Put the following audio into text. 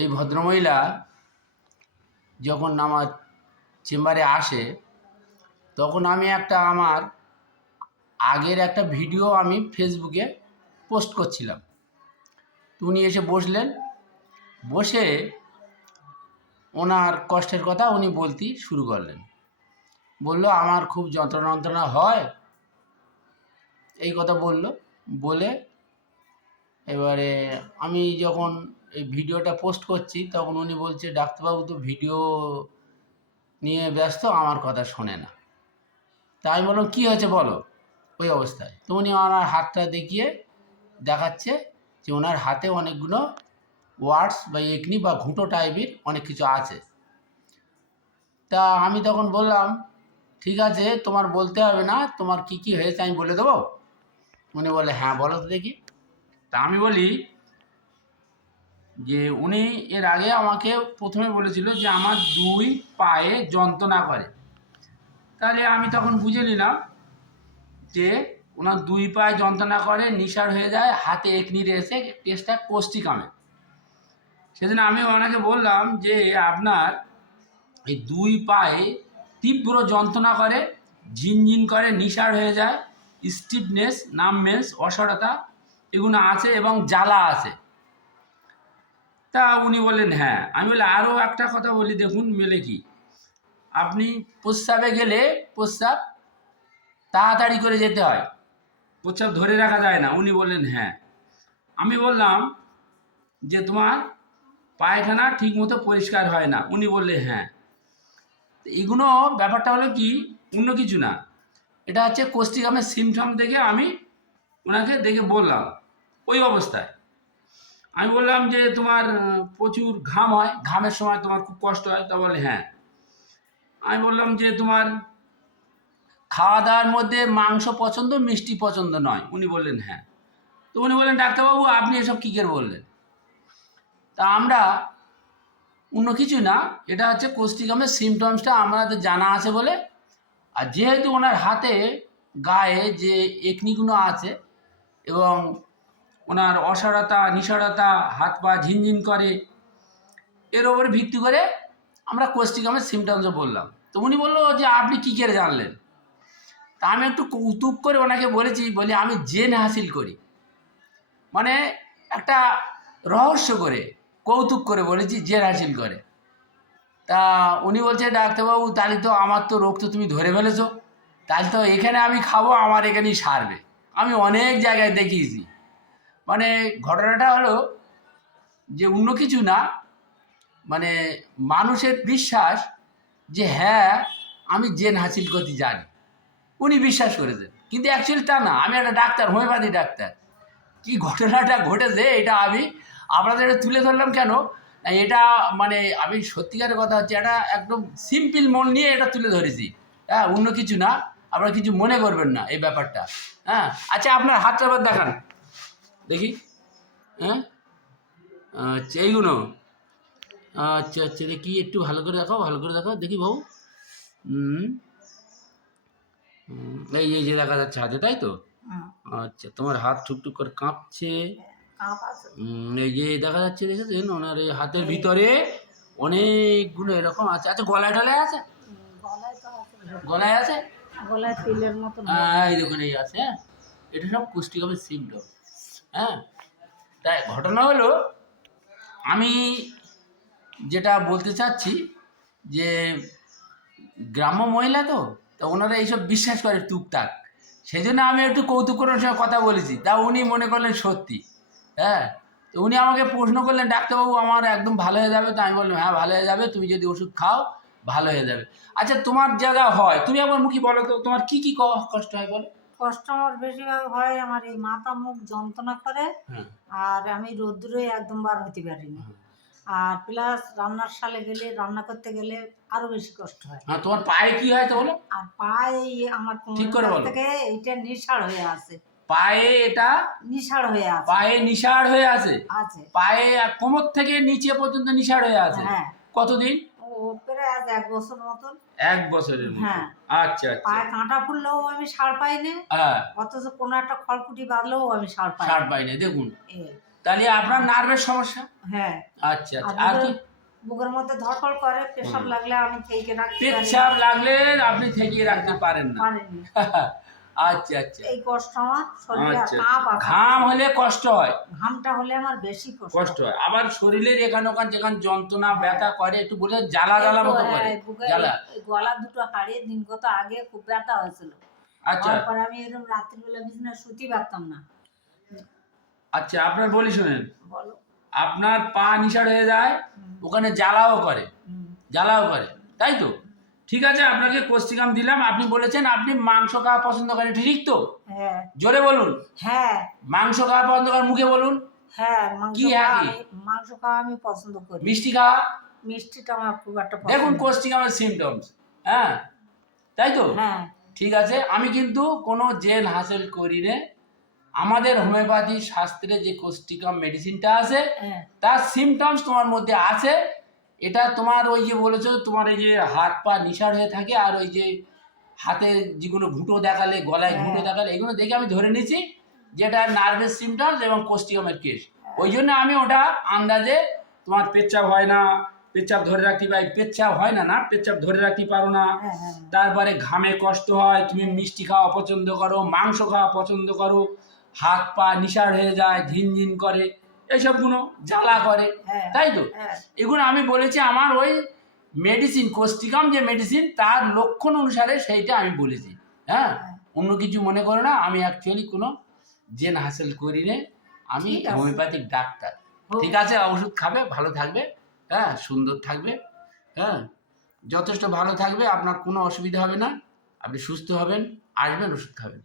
এই ভদ্রমহিলা যখন আমার চেম্বারে আসে তখন আমি আমার আগের একটা ভিডিও আমি ফেসবুকে পোস্ট করছিলাম। তো উনি এসে বসলেন, বসে ওনার কষ্টের কথা উনি বলতে শুরু করলেন। বলল আমার খুব যন্ত্রণা হয়, এই কথা বলল। বলে এবারে আমি যখন এই ভিডিওটা পোস্ট করছি তখন উনি বলছে, ডাক্তারবাবু তো ভিডিও নিয়ে ব্যস্ত, আমার কথা শোনে না। তা আমি বললাম কী হয়েছে বলো। ওই অবস্থায় তো উনি ওনার হাতটা দেখিয়ে দেখাচ্ছে যে ওনার হাতে অনেকগুলো ওয়ার্ডস বা একনি বা ঘুঁটো টাইপের অনেক কিছু আছে। তা আমি তখন বললাম, ঠিক আছে তোমার বলতে হবে না, তোমার কি কি হয়েছে আমি বলে দেবো। উনি বলে হ্যাঁ বলো তো দেখি। তা আমি বলি যে উনি এর আগে আমাকে প্রথমে বলেছিল যে আমার দুই পায়ে যন্ত্রণা করে। তাহলে আমি তখন বুঝে নিলাম যে ওনার দুই পায়ে যন্ত্রণা করে, নিশার হয়ে যায়, হাতে একনিরে এসে কেসটা কোষ্ঠিকামে। সেদিন আমি ওনাকে বললাম যে আপনার এই দুই পায়ে তীব্র যন্ত্রণা করে, ঝিনঝিন করে, নিশার হয়ে যায়, স্টিফনেস, নামনেস, অসাড়তা এগুলো আছে এবং জ্বালা আছে। তা উনি বললেন হ্যাঁ। আমি বলি আরও একটা কথা বলি, দেখুন মেলে কি, আপনি প্রস্রাবে গেলে প্রস্রাব তাড়াতাড়ি করে যেতে হয়, প্রস্রাব ধরে রাখা যায় না। উনি বললেন হ্যাঁ। আমি বললাম যে তোমার পায়খানা ঠিকমতো পরিষ্কার হয় না। উনি বললে হ্যাঁ। এগুলো ব্যাপারটা হলো কি, অন্য কিছু না, এটা হচ্ছে কোষ্ঠিকামের সিমটম দেখে আমি ওনাকে দেখে বললাম। ওই অবস্থায় আমি বললাম যে তোমার প্রচুর ঘাম হয়, ঘামের সময় তোমার খুব কষ্ট হয়। তা বলে হ্যাঁ। আমি বললাম যে তোমার খাওয়া দাওয়ার মধ্যে মাংস পছন্দ, মিষ্টি পছন্দ নয়। উনি বললেন হ্যাঁ। তো উনি বললেন ডাক্তারবাবু আপনি এসব কী করে বললেন। তা আমরা অন্য কিছু না, এটা হচ্ছে কোষ্ঠিকামের সিমটমসটা আমাদের জানা আছে বলে। আর যেহেতু ওনার হাতে গায়ে যে একনিগুলো আছে এবং ওনার অসাড়তা, নিসাড়তা, হাত পা ঝিনঝিন করে, এর ওপরে ভিত্তি করে আমরা কোষ্ঠিকামের সিমটমসও বললাম। তো উনি বললো যে আপনি কী করে জানলেন। তা আমি একটু কৌতুক করে ওনাকে বলি আমি জেন হাসিল করি, মানে একটা রহস্য করে কৌতুক করে বলেছি জেন হাসিল করে। তা উনি বলছে ডাক্তারবাবু তাহলে তো আমার তো রোগ তো তুমি ধরে ফেলেছো, তাহলে তো এখানে আমি খাবো, আমার এখানেই সারবে। আমি অনেক জায়গায় দেখিয়েছি। মানে ঘটনাটা হলো যে অন্য কিছু না, মানে মানুষের বিশ্বাস যে হ্যাঁ আমি জেন হাসিল করতে জানি, উনি বিশ্বাস করেছেন। কিন্তু অ্যাকচুয়ালি তা না, আমি একটা ডাক্তার, হোমিওপ্যাথি ডাক্তার। কি ঘটনাটা ঘটেছে এটা আমি আপনাদের তুলে ধরলাম কেন, এটা মানে আমি সত্যিকারের কথা হচ্ছে এটা একদম সিম্পল মন নিয়ে এটা তুলে ধরেছি। হ্যাঁ, অন্য কিছু না, আপনারা কিছু মনে করবেন না এই ব্যাপারটা। হ্যাঁ, আচ্ছা আপনার হাতটা এবার দেখান দেখি। হ্যাঁ, আচ্ছা এইগুলো, আচ্ছা আচ্ছা দেখি একটু ভালো করে দেখাও, ভালো করে দেখাও দেখি বাবু। হুম, এই যে দেখা যাচ্ছে হাতে, তাই তো? আচ্ছা তোমার হাত টুকটুক করে কাঁপছে। এই যে দেখা যাচ্ছে, দেখেছেন ওনার এই হাতের ভিতরে অনেকগুলো এরকম আছে। আচ্ছা গলায় টলায় আছে, গলায় আছে, গলায় তিলের মতো। এই দেখুন এই আছে। হ্যাঁ, এটা সব কোষ্ঠিকামের সিমটম। হ্যাঁ, তাই ঘটনা হলো আমি যেটা বলতে চাচ্ছি যে গ্রাম্য মহিলা তো, তা ওনারা এইসব বিশ্বাস করে টুকটাক, সেই জন্য আমি একটু কৌতুক করে ওনার সঙ্গে কথা বলেছি। তা উনি মনে করলেন সত্যি। হ্যাঁ, তো উনি আমাকে প্রশ্ন করলেন ডাক্তারবাবু আমার একদম ভালো হয়ে যাবে। তো আমি বললাম হ্যাঁ ভালো হয়ে যাবে, তুমি যদি ওষুধ খাও ভালো হয়ে যাবে। আচ্ছা তোমার জায়গা হয়, তুমি আমার মুখে বলো তো তোমার কি কি কষ্ট হয় বলো। কষ্ট আমার বেশিরভাগ হয়, আমার এই মাথা মুখ যন্ত্রণা করে। হ্যাঁ, আর আমি রোদ্দুরে একদম বার হতে পারি না। আর প্লাস রান্নার শালে গেলে, রান্না করতে গেলে আরো বেশি কষ্ট হয়। হ্যাঁ, তোমার পায়ে কি হয় তো বলো। আর পায়ে আমার ঠিক কোমরের করে কাছ বলো। থেকে এইটা নিশাড় হয়ে আছে। পায়ে এটা নিশাড় হয়ে আছে। পায়ে নিষাড় হয়ে আছে। আছে। পায়ে কোমর থেকে নিচে পর্যন্ত নিষাড় হয়ে আছে। হ্যাঁ। কতদিন? ও প্রায় আজ 1 বছর মতন। 1 বছরের মতো। হ্যাঁ। আচ্ছা আচ্ছা। পায়ে কাঁটা ফুললেও আমি সার পাই না। হ্যাঁ, অথচ কোনো একটা খড়কুটি বাঁধলেও আমি সার পাই ছাড় না। পাই না দেখুন। এই। তাহলে আপনার নার্ভের সমস্যা। হ্যাঁ। আচ্ছা আর আচ্ছা, আর কি? বুকের মধ্যে ধড়ফড় করে, পেশাব লাগলে আমি থেকে রাখতে পারি পেচ্ছাপ লাগলে আপনি ঠেকিয়ে রাখতে পারেন না। পারিনি। আচ্ছা আচ্ছা এই কষ্ট আমার শরীরে, আচ্ছা। কাঁপ আছে। ঘাম হলে কষ্ট হয়, ঘামটা হলে আমার বেশি কষ্ট হয়। আবার শরীরের এখানে ওখানে যেখানে যন্ত্রণা ব্যথা করে, একটু বলে জ্বালা জ্বালা মতো করে, জ্বালা। এই গলা দুটো হাড়ে দিনগত আগে খুব ব্যথা হয়েছিল। আচ্ছা তারপরে আমি এরকম রাত্রিবেলা বিছানায় শুতে পারতাম না। আচ্ছা, আপনার বলি শোনেন, বলো। আপনার পা নিশাড় হয়ে যায়, ওখানে জ্বালাও করে, জ্বালাও করে, তাই তো? ঠিক আছে, আপনাকে কোষ্ঠিকাম দিলাম। আপনি বলেছেন আপনি মাংস খাওয়া পছন্দ করেন, ঠিক তো? হ্যাঁ জোরে বলুন। হ্যাঁ মাংস খাওয়া পছন্দ করেন, মুখে বলুন। হ্যাঁ, মাংস কি খাওয়া হ্যাঁ কি? মাংস খাওয়া আমি পছন্দ করি। মিষ্টি খাওয়া? মিষ্টিটা আমার খুব একটা দেখুন পছন্দ। কোষ্ঠিকামের সিমটমস, হ্যাঁ, তাই তো? হ্যাঁ ঠিক আছে, আমি কিন্তু কোনো জেন হাসিল করি নে। আমাদের হোমিওপ্যাথি শাস্ত্রে যে কোষ্ঠিকাম মেডিসিনটা আছে, হ্যাঁ তার সিমটমস তোমার মধ্যে আছে। এটা তোমার ওই যে বলেছো, তোমার এই যে হাত পা নিশাড় হয়ে থাকে, আর ওই যে হাতে যেগুলো ঘুঁটো দেখালে, গলায় ঘুঁটো দেখালে, এগুলো দেখে আমি ধরে নিয়েছি যেটা নার্ভের সিমটমস এবং কোষ্ঠিকামের কেস। ওই জন্য আমি ওটা আন্দাজে, তোমার পেচ্ছাপ হয় না, পেচ্ছাপ ধরে রাখতে পারি, পেচ্ছাপ হয় না, না পেচ্ছাপ ধরে রাখতে পারো না, হ্যাঁ হ্যাঁ তারপরে ঘামে কষ্ট হয়, তুমি মিষ্টি খাওয়া পছন্দ করো, মাংস খাওয়া পছন্দ করো, হাত পা নিশাড় হয়ে যায়, ঝিনঝিন করে, এইসবগুলো জ্বালা করে, হ্যাঁ তাই তো? হ্যাঁ এগুলো আমি বলেছি আমার ওই মেডিসিন, কোষ্ঠিকাম যে মেডিসিন, তার লক্ষণ অনুসারে সেইটা আমি বলেছি। হ্যাঁ, অন্য কিছু মনে করো না, আমি অ্যাকচুয়ালি কোনো জেন হাসিল করি নে, আমি ঠিক আছে। Homeopathic doctor. হোক। ঠিক আছে, ওষুধ খাবে, ভালো থাকবে, হ্যাঁ, সুন্দর থাকবে, হ্যাঁ, যথেষ্ট ভালো থাকবে, আপনার কোনো অসুবিধা হবে না, আপনি সুস্থ হবেন, আসবেন, ওষুধ খাবেন।